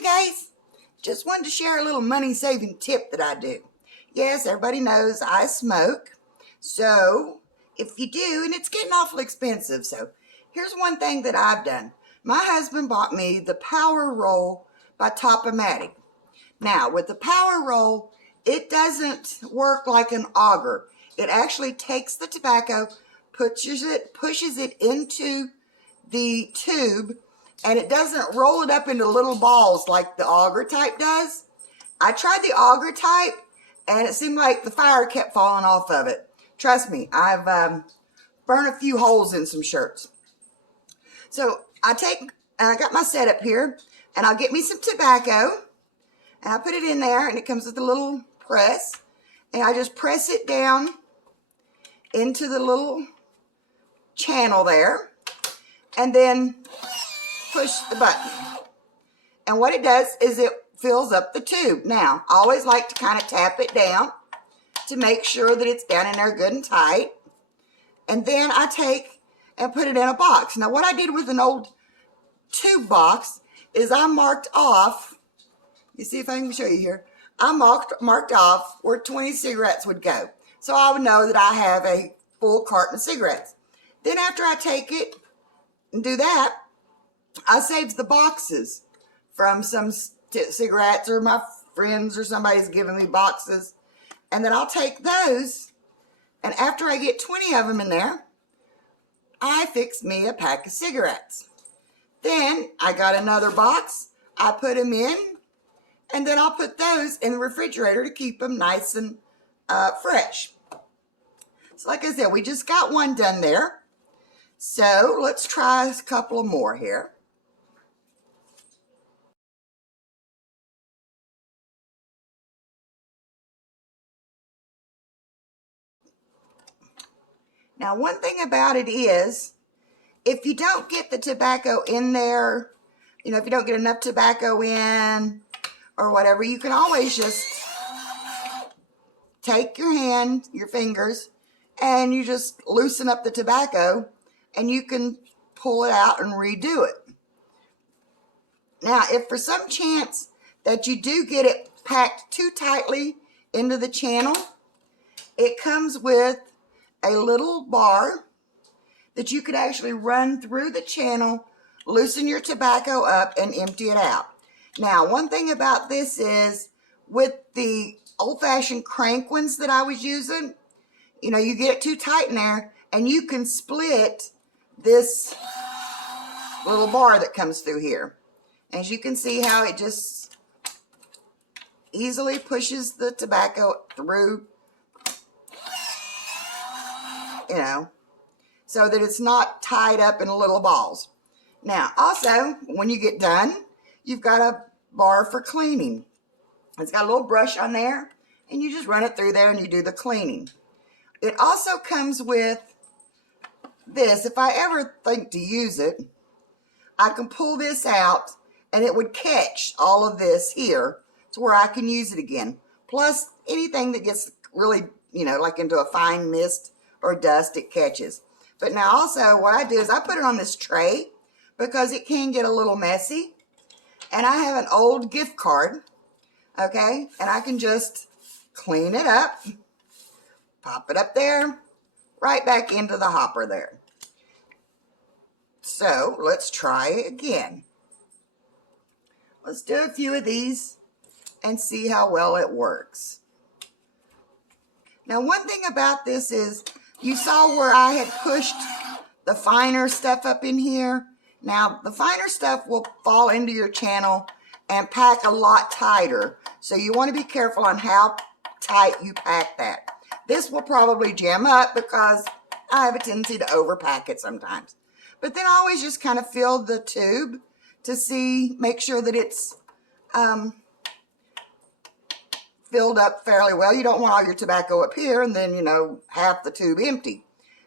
Hi guys, just wanted to share a little money saving tip that I do. Yes, everybody knows I smoke, so if you do, and it's getting awful expensive, so here's one thing that I've done. My husband bought me the Power Roll by a-matic. Now with the Power Roll, it doesn't work like an auger. It actually takes the tobacco, pushes it into the tube, and it doesn't roll it up into little balls like the auger type does. I tried the auger type and it seemed like the fire kept falling off of it. Trust me, I've burned a few holes in some shirts. So I got my setup here, and I'll get me some tobacco and I put it in there, and it comes with a little press, and I just press it down into the little channel there and then push the button. And what it does is it fills up the tube. Now, I always like to kind of tap it down to make sure that it's down in there good and tight. And then I take and put it in a box. Now, what I did with an old tube box is I marked off, you see if I can show you here, I marked off where 20 cigarettes would go. So I would know that I have a full carton of cigarettes. Then after I take it and do that, I save the boxes from some cigarettes, or my friends or somebody's giving me boxes. And then I'll take those, and after I get 20 of them in there, I fix me a pack of cigarettes. Then I got another box, I put them in, and then I'll put those in the refrigerator to keep them nice and fresh. So like I said, we just got one done there. So let's try a couple more here. Now, one thing about it is, if you don't get the tobacco in there, you know, if you don't get enough tobacco in or whatever, you can always just take your hand, your fingers, and you just loosen up the tobacco and you can pull it out and redo it. Now, if for some chance that you do get it packed too tightly into the channel, it comes with a little bar that you could actually run through the channel, loosen your tobacco up, and empty it out. Now, one thing about this is, with the old-fashioned crank ones that I was using, you know, you get it too tight in there, and you can split this little bar that comes through here. As you can see how it just easily pushes the tobacco through, you know, so that it's not tied up in little balls. Now, also, when you get done, you've got a bar for cleaning. It's got a little brush on there, and you just run it through there and you do the cleaning. It also comes with this. If I ever think to use it, I can pull this out and it would catch all of this here to where I can use it again. Plus, anything that gets really, you know, like into a fine mist or dust, it catches. But now also what I do is I put it on this tray because it can get a little messy. And I have an old gift card, okay? And I can just clean it up, pop it up there, right back into the hopper there. So let's try again. Let's do a few of these and see how well it works. Now, one thing about this is, you saw where I had pushed the finer stuff up in here. Now, the finer stuff will fall into your channel and pack a lot tighter. So you want to be careful on how tight you pack that. This will probably jam up because I have a tendency to overpack it sometimes. But then I always just kind of fill the tube to make sure that it's filled up fairly well. You don't want all your tobacco up here and then, you know, half the tube empty.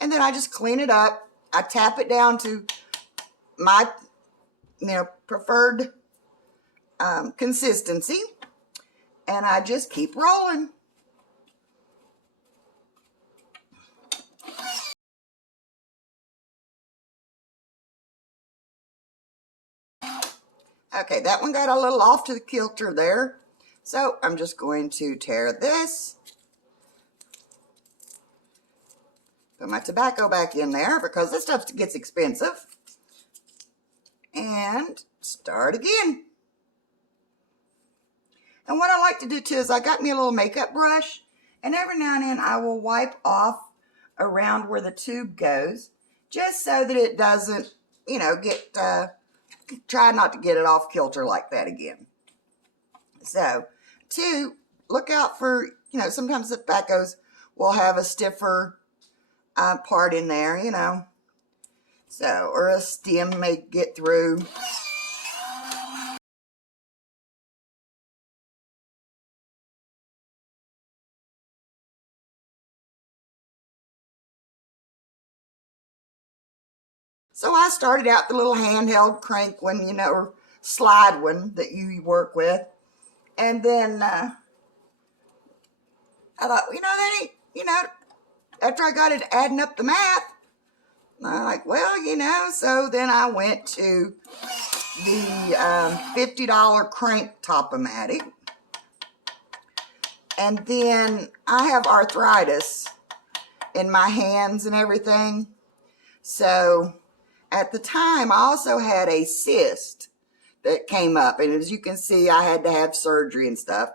And then I just clean it up. I tap it down to my, you know, preferred consistency, and I just keep rolling. Okay, that one got a little off to the kilter there. So I'm just going to tear this. Put my tobacco back in there because this stuff gets expensive. And start again. And what I like to do too is I got me a little makeup brush, and every now and then I will wipe off around where the tube goes, just so that it doesn't, you know, get, try not to get it off kilter like that again. So, two, look out for, you know, sometimes the tobaccos will have a stiffer part in there, you know. So, or a stem may get through. So I started out the little handheld crank one, you know, or slide one that you work with. And then I thought, you know, that ain't, you know, after I got it adding up the math, I'm like, well, you know, so then I went to the $50 crank top-o-matic. And then I have arthritis in my hands and everything. So at the time, I also had a cyst that came up. And as you can see, I had to have surgery and stuff.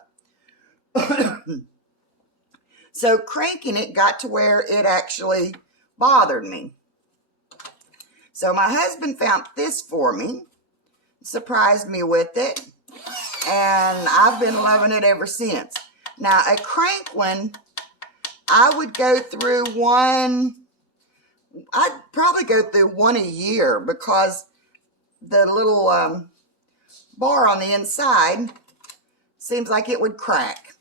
So cranking it got to where it actually bothered me. So my husband found this for me, surprised me with it, and I've been loving it ever since. Now, a crank one, I would go through one, I'd probably go through one a year, because the little bar on the inside seems like it would crack.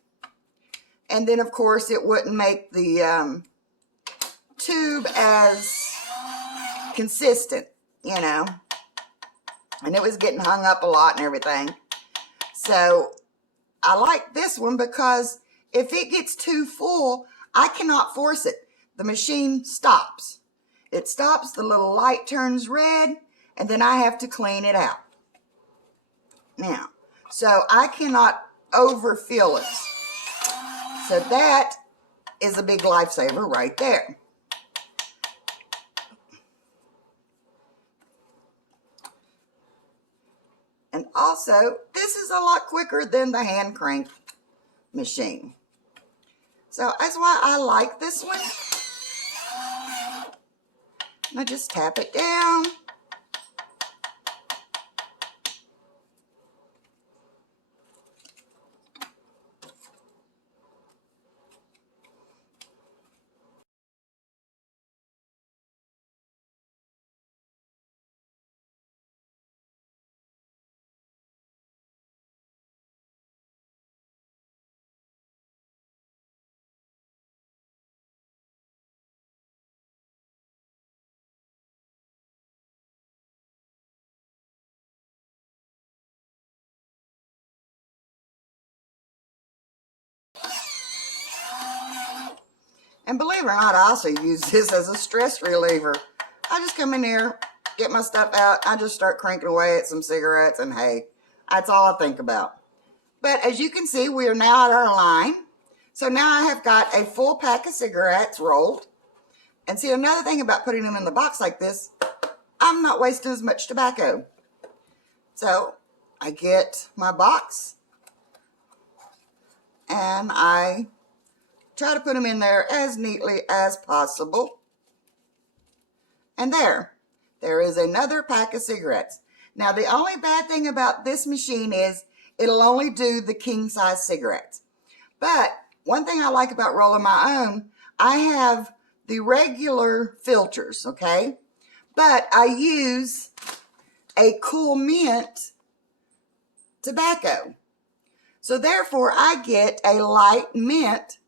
And then, of course, it wouldn't make the tube as consistent, you know. And it was getting hung up a lot and everything. So I like this one because if it gets too full, I cannot force it. The machine stops. It stops, the little light turns red, and then I have to clean it out. Now, so I cannot overfill it. So that is a big lifesaver right there. And also, this is a lot quicker than the hand crank machine. So that's why I like this one. I just tap it down. And believe it or not, I also use this as a stress reliever. I just come in here, get my stuff out, I just start cranking away at some cigarettes, and hey, that's all I think about. But as you can see, we are now at our line. So now I have got a full pack of cigarettes rolled. And see, another thing about putting them in the box like this, I'm not wasting as much tobacco. So I get my box and I try to put them in there as neatly as possible. And there is another pack of cigarettes. Now, the only bad thing about this machine is it'll only do the king size cigarettes. But one thing I like about rolling my own, I have the regular filters, okay? But I use a cool mint tobacco. So therefore, I get a light mint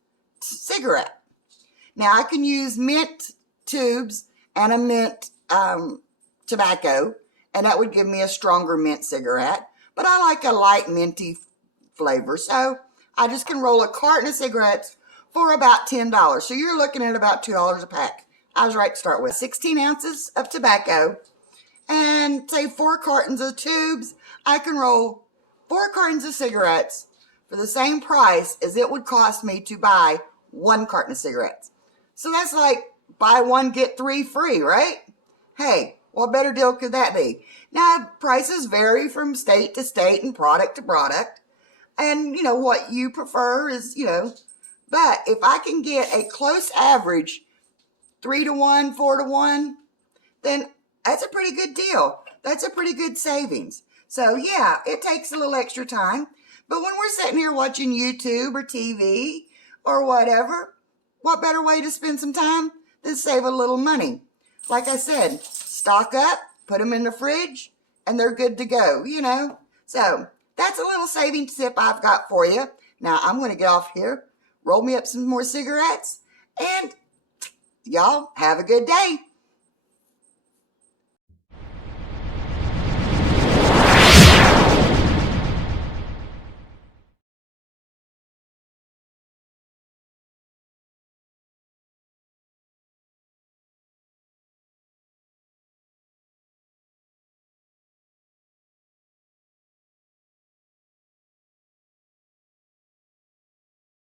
cigarette. Now, I can use mint tubes and a mint tobacco, and that would give me a stronger mint cigarette. But I like a light minty flavor, so I just can roll a carton of cigarettes for about $10. So you're looking at about $2 a pack. I was right to start with. 16 ounces of tobacco, and say 4 cartons of tubes, I can roll 4 cartons of cigarettes for the same price as it would cost me to buy 1 carton of cigarettes. So that's like buy 1, get 3 free, right? Hey, what better deal could that be? Now, prices vary from state to state and product to product. And, what you prefer is, but if I can get a close average, 3 to 1, 4 to 1, then that's a pretty good deal. That's a pretty good savings. So yeah, it takes a little extra time. But when we're sitting here watching YouTube or TV or whatever, what better way to spend some time than save a little money? Like I said, stock up, put them in the fridge, and they're good to go, So that's a little saving tip I've got for you. Now I'm going to get off here, roll me up some more cigarettes, and y'all have a good day.